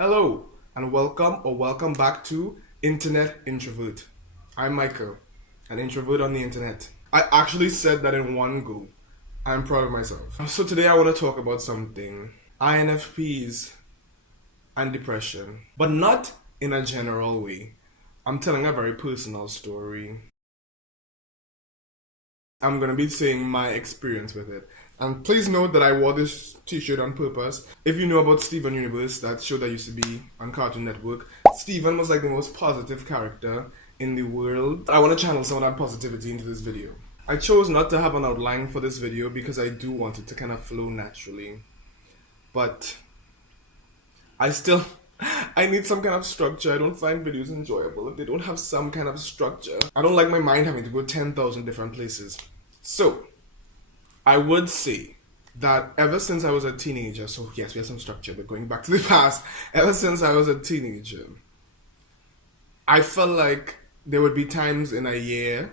Hello and welcome back to Internet Introvert. I'm Michael, an introvert on the internet. I actually said that in one go. I'm proud of myself. So today I want to talk about something. INFPs and depression, but not in a general way. I'm telling a very personal story. I'm going to be saying my experience with it. And please note that I wore this t-shirt on purpose. If you know about Steven Universe, that show that used to be on Cartoon Network, Steven was like the most positive character in the world. I want to channel some of that positivity into this video. I chose not to have an outline for this video because I do want it to kind of flow naturally. But I need some kind of structure. I don't find videos enjoyable if they don't have some kind of structure. I don't like my mind having to go 10,000 different places. So, I would say that ever since I was a teenager, so yes, we have some structure, but going back to the past, ever since I was a teenager, I felt like there would be times in a year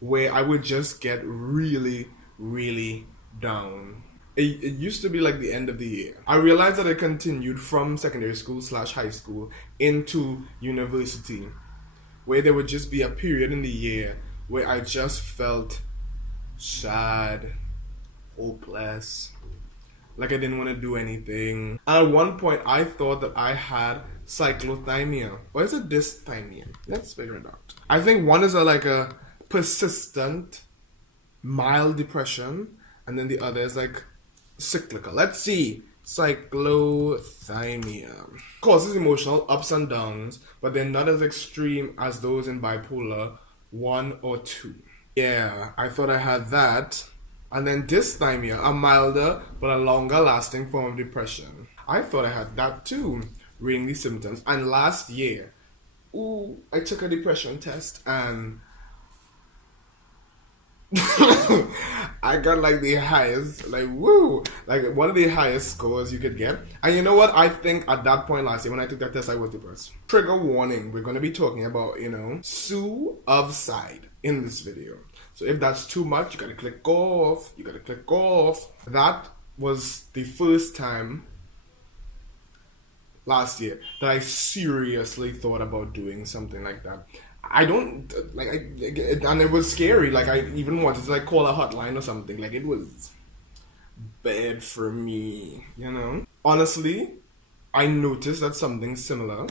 where I would just get really, really down. It used to be like the end of the year. I realized that it continued from secondary school / high school into university, where there would just be a period in the year where I just felt sad, hopeless, like I didn't want to do anything. And at one point, I thought that I had cyclothymia. Or is it dysthymia? Let's figure it out. I think one is like a persistent, mild depression, and then the other is like cyclical. Let's see. Cyclothymia causes emotional ups and downs, but they're not as extreme as those in bipolar 1 or 2. Yeah, I thought I had that. And then dysthymia, a milder but a longer lasting form of depression. I thought I had that too, reading the symptoms. And last year, I took a depression test and I got like the highest, like one of the highest scores you could get. And you know what? I think at that point last year when I took that test, I was depressed. Trigger warning, we're going to be talking about, suicide in this video. So if that's too much, you gotta click off. That was the first time last year that I seriously thought about doing something like that. And it was scary. Like I even wanted to call a hotline or something. Like it was bad for me, Honestly, I noticed that something similar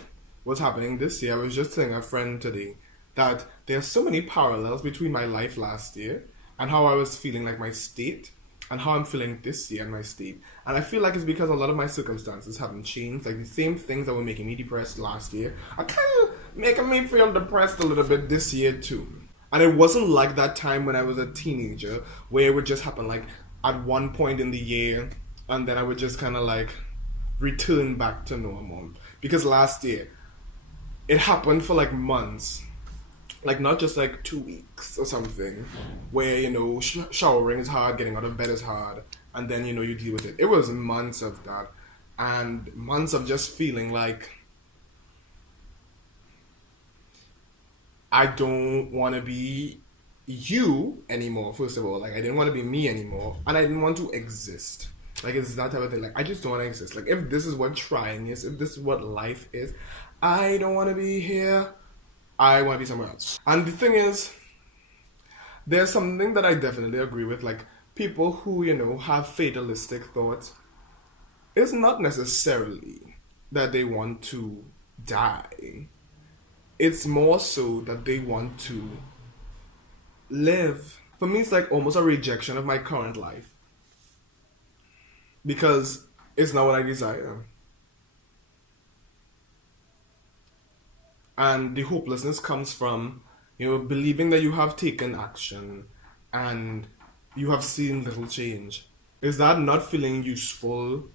was happening this year. I was just telling a friend today that there's so many parallels between my life last year and how I was feeling, like my state, and how I'm feeling this year and my state. And I feel like it's because a lot of my circumstances haven't changed. Like the same things that were making me depressed last year are kind of making me feel depressed a little bit this year too. And it wasn't like that time when I was a teenager where it would just happen like at one point in the year and then I would just kind of like return back to normal. Because last year, it happened for like months. Like not just like 2 weeks or something where, showering is hard, getting out of bed is hard, and then, you deal with it. It was months of that and months of just feeling like I don't want to be you anymore, first of all. Like I didn't want to be me anymore and I didn't want to exist. Like it's that type of thing. Like I just don't want to exist. Like if this is what trying is, if this is what life is, I don't want to be here. I want to be somewhere else. And the thing is, there's something that I definitely agree with. Like, people who, have fatalistic thoughts, it's not necessarily that they want to die. It's more so that they want to live. For me, it's like almost a rejection of my current life. Because it's not what I desire. And the hopelessness comes from, believing that you have taken action and you have seen little change. Is that not feeling useful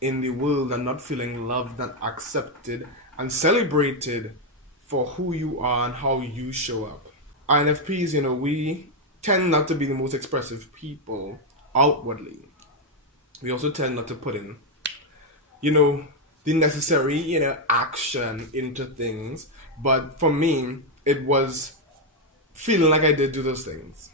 in the world and not feeling loved and accepted and celebrated for who you are and how you show up? INFPs, we tend not to be the most expressive people outwardly. We also tend not to put in, the necessary, action into things. But for me, it was feeling like I did do those things.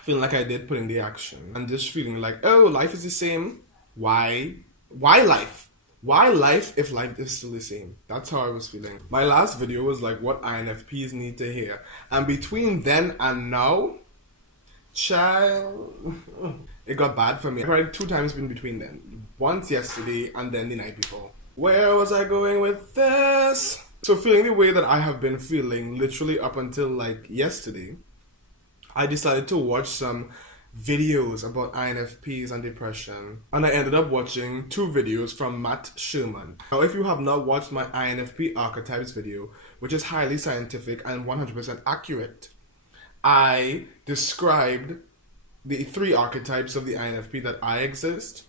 Feeling like I did put in the action. And just feeling like, oh, life is the same. Why life? Why life if life is still the same? That's how I was feeling. My last video was like what INFPs need to hear. And between then and now, child, it got bad for me. I cried 2 times in between then. Once yesterday and then the night before. Where was I going with this? So feeling the way that I have been feeling literally up until like yesterday, I decided to watch some videos about INFPs and depression, and I ended up watching 2 videos from Matt Sherman. Now, if you have not watched my INFP archetypes video, which is highly scientific and 100% accurate, I described the 3 archetypes of the INFP that I exist.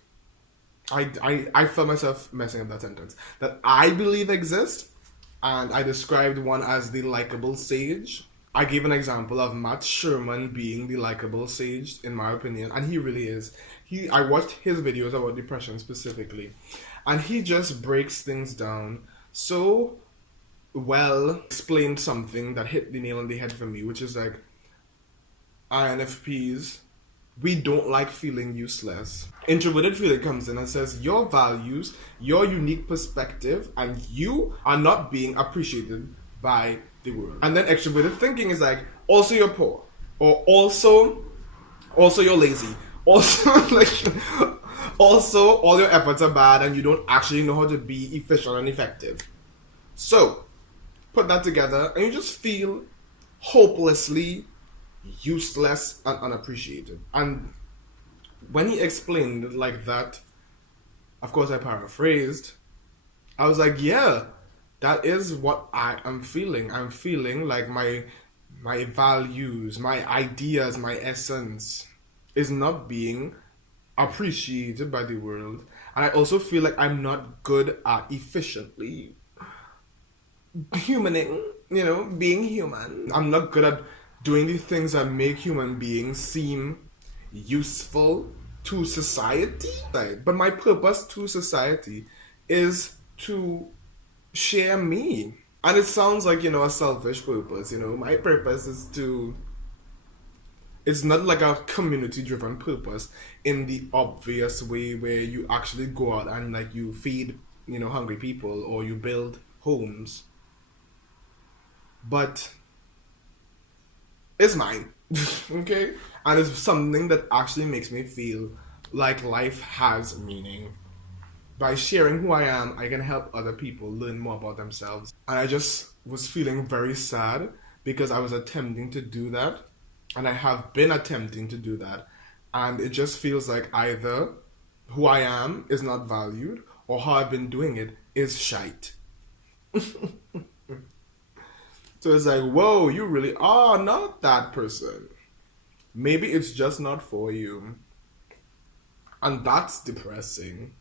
I felt myself messing up that sentence. That I believe exist, and I described one as the likable sage. I gave an example of Matt Sherman being the likable sage, in my opinion, and he really is. I watched his videos about depression specifically, and he just breaks things down so well, explained something that hit the nail on the head for me, which is like, INFPs, we don't like feeling useless. Introverted feeling comes in and says your values, your unique perspective, and you are not being appreciated by the world. And then extroverted thinking is like, also you're poor, or also you're lazy, also like, also all your efforts are bad and you don't actually know how to be efficient and effective. So put that together and you just feel hopelessly useless and unappreciated. And when he explained it like that, of course I paraphrased, I was like, yeah, that is what I am feeling. I'm feeling like my values, my ideas, my essence is not being appreciated by the world. And I also feel like I'm not good at efficiently humaning, being human. I'm not good at doing the things that make human beings seem useful to society. But my purpose to society is to share me. And it sounds like, a selfish purpose, My purpose is to... It's not like a community-driven purpose in the obvious way where you actually go out and like you feed, hungry people or you build homes. But it's mine, okay? And it's something that actually makes me feel like life has meaning. By sharing who I am, I can help other people learn more about themselves. And I just was feeling very sad because I was attempting to do that. And I have been attempting to do that. And it just feels like either who I am is not valued or how I've been doing it is shite. So it's like, whoa, you really are not that person. Maybe it's just not for you. And that's depressing.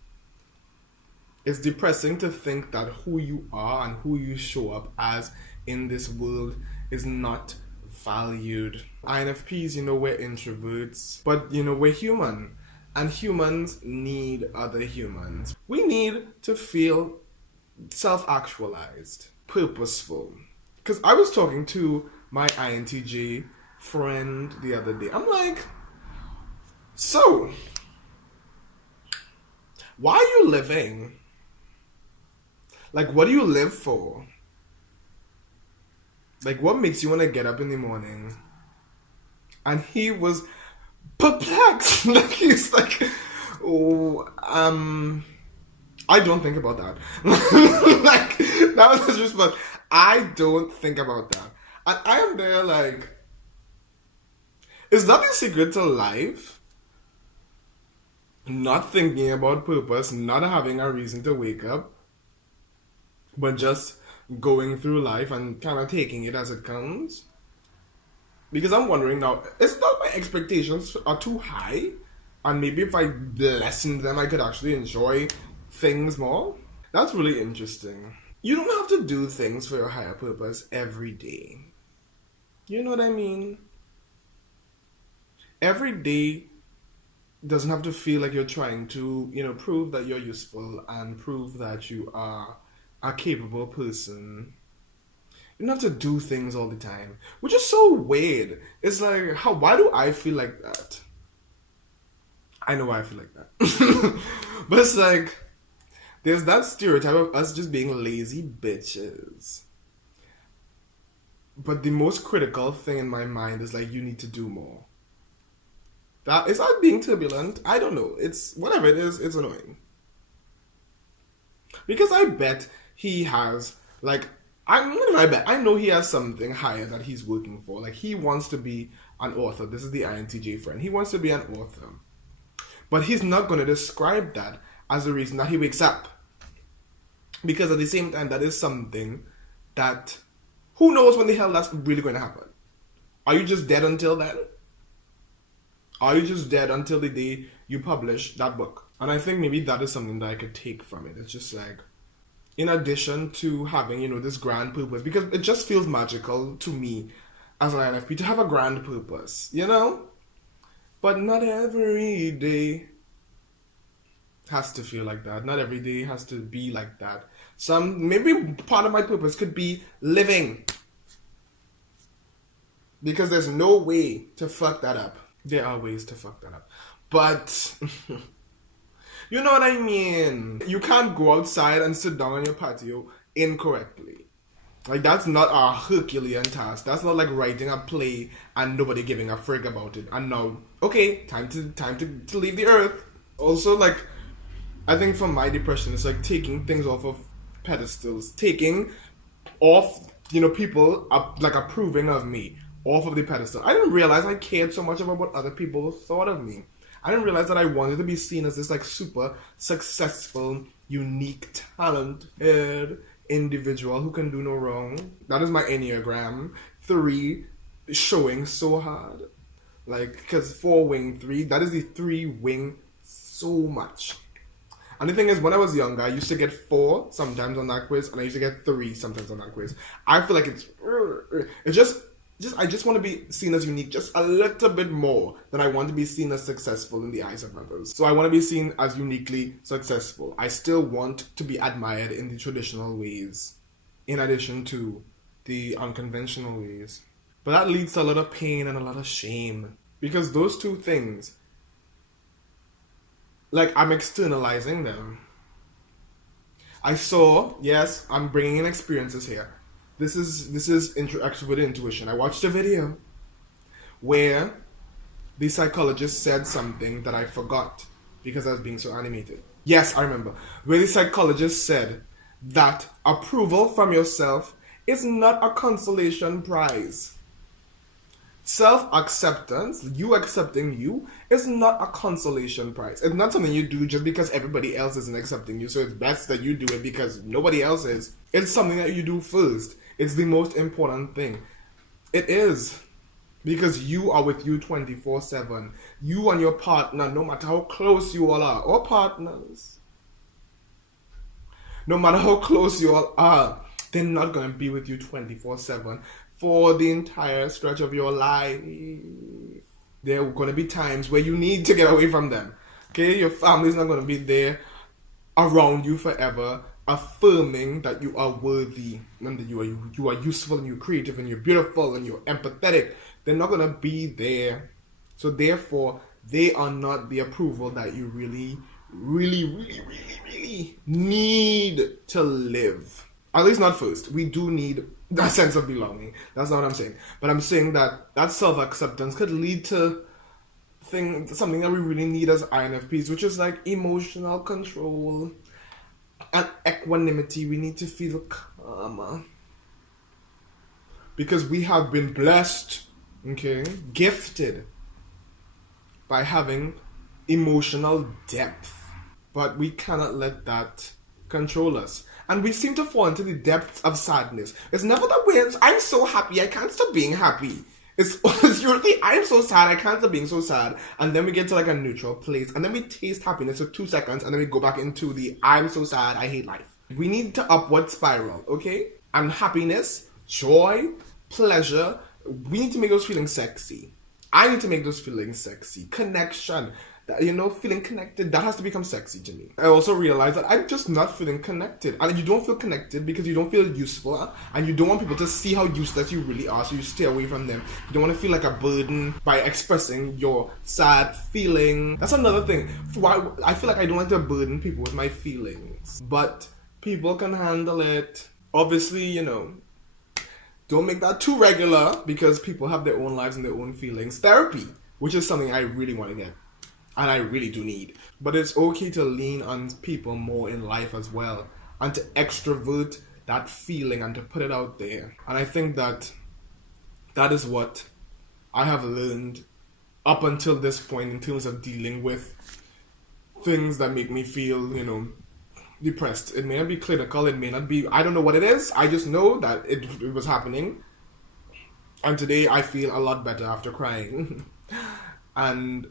It's depressing to think that who you are and who you show up as in this world is not valued. INFPs, we're introverts, but we're human. And humans need other humans. We need to feel self-actualized, purposeful. Because I was talking to my INTJ friend the other day. I'm like, so, why are you living? Like, what do you live for? Like, what makes you want to get up in the morning? And he was perplexed. Like, he's like, oh, I don't think about that. Like, that was his response. I don't think about that. And I am there like, is that the secret to life? Not thinking about purpose, not having a reason to wake up, but just going through life and kind of taking it as it comes. Because I'm wondering now, is that my expectations are too high? And maybe if I lessened them, I could actually enjoy things more? That's really interesting. You don't have to do things for your higher purpose every day. You know what I mean? Every day doesn't have to feel like you're trying to, prove that you're useful and prove that you are a capable person. You don't have to do things all the time, which is so weird. It's like, why do I feel like that? I know why I feel like that. But it's like, There's that stereotype of us just being lazy bitches. But the most critical thing in my mind is like, you need to do more. That is that being turbulent? I don't know. It's whatever it is, it's annoying. Because I bet he has, like, I know he has something higher that he's working for. Like, he wants to be an author. This is the INTJ friend. He wants to be an author. But he's not going to describe that as the reason that he wakes up. Because at the same time, that is something that, who knows when the hell that's really going to happen? Are you just dead until then? Are you just dead until the day you publish that book? And I think maybe that is something that I could take from it. It's just like, in addition to having, you know, this grand purpose, because it just feels magical to me as an INFP to have a grand purpose, you know? But not every day has to feel like that. Not every day has to be like that. Maybe part of my purpose could be living. Because there's no way to fuck that up. There are ways to fuck that up. But, you know what I mean? You can't go outside and sit down on your patio incorrectly. Like, that's not a Herculean task. That's not like writing a play and nobody giving a frig about it. And now, okay, time to leave the earth. Also, like, I think for my depression, it's like taking things off of pedestals. Taking off, you know, people like approving of me off of the pedestal. I didn't realize I cared so much about what other people thought of me. I didn't realize that I wanted to be seen as this like super successful, unique, talented individual who can do no wrong. That is my Enneagram 3 showing so hard. Like, because 4-wing 3, that is the 3-wing so much. And the thing is, when I was younger, I used to get 4 sometimes on that quiz, and I used to get 3 sometimes on that quiz. I feel like I just want to be seen as unique just a little bit more than I want to be seen as successful in the eyes of others. So I want to be seen as uniquely successful. I still want to be admired in the traditional ways, in addition to the unconventional ways. But that leads to a lot of pain and a lot of shame. Because those two things, like, I'm externalizing them. Yes, I'm bringing in experiences here. This is extroverted intuition. I watched a video where the psychologist said something that I forgot because I was being so animated. Yes, I remember. Where the psychologist said that approval from yourself is not a consolation prize. Self-acceptance, you accepting you, is not a consolation prize. It's not something you do just because everybody else isn't accepting you, so it's best that you do it because nobody else is. It's something that you do first. It's the most important thing. It is. Because you are with you 24/7. You and your partner, no matter how close you all are, or partners, no matter how close you all are, they're not going to be with you 24/7 for the entire stretch of your life. There are going to be times where you need to get away from them. Okay? Your family's not going to be there around you forever, affirming that you are worthy and that you are useful and you're creative and you're beautiful and you're empathetic. They're not going to be there. So therefore, they are not the approval that you really, really, really, really, really need to live. At least not first. We do need that sense of belonging. That's not what I'm saying. But I'm saying that self-acceptance could lead to something that we really need as INFPs, which is like emotional control and equanimity. We need to feel calmer. Because we have been blessed, okay, gifted by having emotional depth. But we cannot let that control us. And we seem to fall into the depths of sadness. It's never that way. I'm so happy, I can't stop being happy. It's usually, I'm so sad, I can't stop being so sad. And then we get to like a neutral place. And then we taste happiness for 2 seconds. And then we go back into the I'm so sad, I hate life. We need to upward spiral, okay? And happiness, joy, pleasure, we need to make those feelings sexy. I need to make those feelings sexy. Connection. Feeling connected, that has to become sexy to me. I also realized that I'm just not feeling connected. And you don't feel connected because you don't feel useful. And you don't want people to see how useless you really are, so you stay away from them. You don't want to feel like a burden by expressing your sad feeling. That's another thing. I feel like I don't like to burden people with my feelings. feelings. But people can handle it. Obviously, don't make that too regular because people have their own lives and their own feelings. Therapy, which is something I really want to get and I really do need. But it's okay to lean on people more in life as well and to extrovert that feeling and to put it out there. And I think that is what I have learned up until this point in terms of dealing with things that make me feel, depressed. It may not be clinical, it may not be, I don't know what it is. I just know that it was happening. And today I feel a lot better after crying and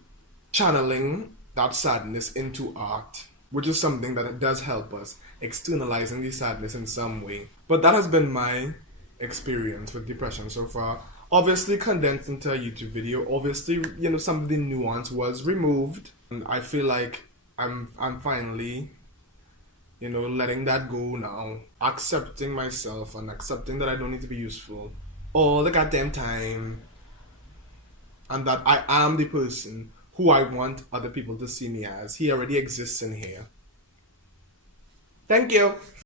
channeling that sadness into art, which is something that does help us, externalizing the sadness in some way. But that has been my experience with depression so far. Obviously condensed into a YouTube video. Obviously, some of the nuance was removed. And I feel like I'm finally, letting that go now. Accepting myself and accepting that I don't need to be useful all the goddamn time. And that I am the person who I want other people to see me as. He already exists in here. Thank you.